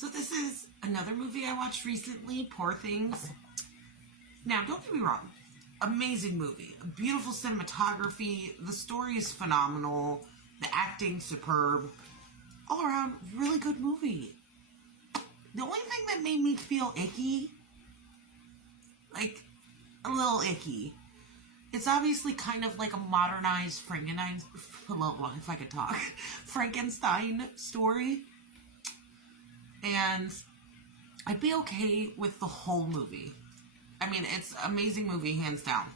So this is another movie I watched recently, Poor Things. Now, don't get me wrong. Amazing movie. Beautiful cinematography. The story is phenomenal. The acting, superb. All around, really good movie. The only thing that made me feel icky, like, a little icky, it's obviously kind of like a modernized Frankenstein, if I could talk, Frankenstein story. And I'd be okay with the whole movie. I mean, it's an amazing movie, hands down.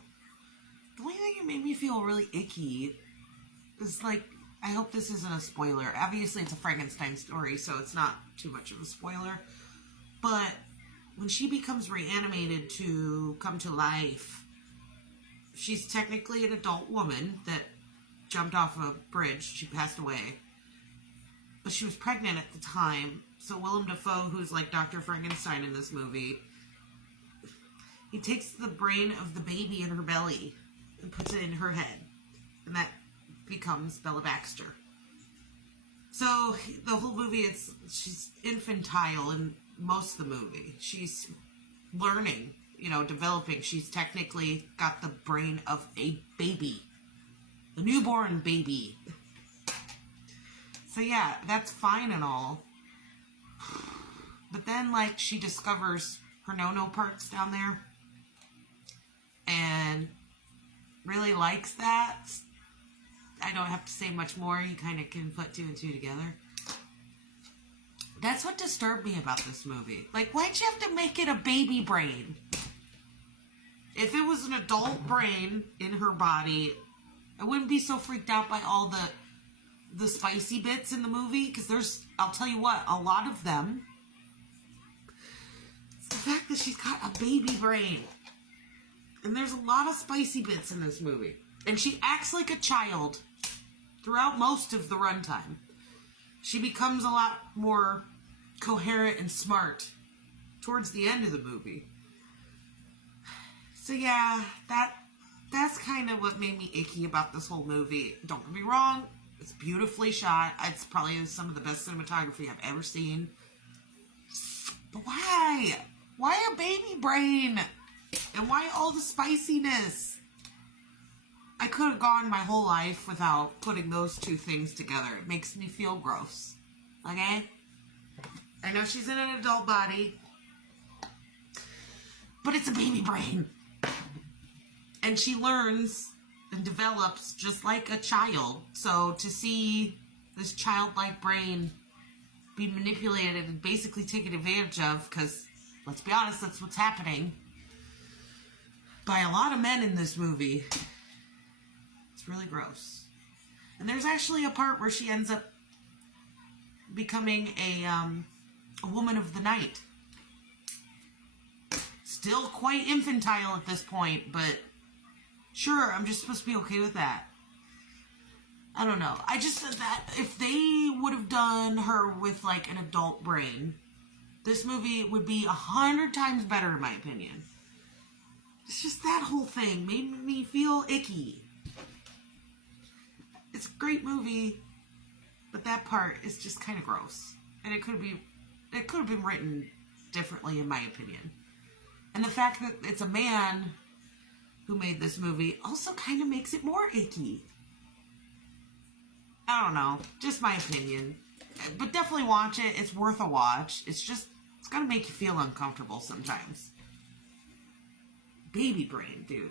The only thing that made me feel really icky is, like, I hope this isn't a spoiler. Obviously, it's a Frankenstein story, so it's not too much of a spoiler. But when she becomes reanimated to come to life, she's technically an adult woman that jumped off a bridge. She passed away. But she was pregnant at the time. So Willem Dafoe, who's like Dr. Frankenstein in this movie, he takes the brain of the baby in her belly and puts it in her head. And that becomes Bella Baxter. So the whole movie, she's infantile in most of the movie. She's learning, developing. She's technically got the brain of a baby. A newborn baby. So yeah, that's fine and all. But then, she discovers her no-no parts down there. And really likes that. I don't have to say much more. You kind of can put two and two together. That's what disturbed me about this movie. Why'd you have to make it a baby brain? If it was an adult brain in her body, I wouldn't be so freaked out by all the spicy bits in the movie. Because I'll tell you what, a lot of them. It's the fact that she's got a baby brain. And there's a lot of spicy bits in this movie. And she acts like a child throughout most of the runtime. She becomes a lot more coherent and smart towards the end of the movie. So yeah, that's kind of what made me icky about this whole movie. Don't get me wrong, it's beautifully shot. It's probably some of the best cinematography I've ever seen. But why? Why a baby brain? And why all the spiciness? I could have gone my whole life without putting those two things together. It makes me feel gross. Okay? I know she's in an adult body, but it's a baby brain. And she learns and develops just like a child. So to see this childlike brain be manipulated and basically taken advantage of, because let's be honest, that's what's happening, by a lot of men in this movie. It's really gross. And there's actually a part where she ends up becoming a woman of the night. Still quite infantile at this point, but sure, I'm just supposed to be okay with that. I don't know. I just said that if they would have done her with an adult brain, this movie would be 100 times better in my opinion. It's just that whole thing made me feel icky. It's a great movie, but that part is just kind of gross. And it could have been written differently in my opinion. And the fact that it's a man who made this movie also kind of makes it more icky. I don't know, just my opinion. But definitely watch it. It's worth a watch. It's gonna make you feel uncomfortable sometimes. Baby brain, dude.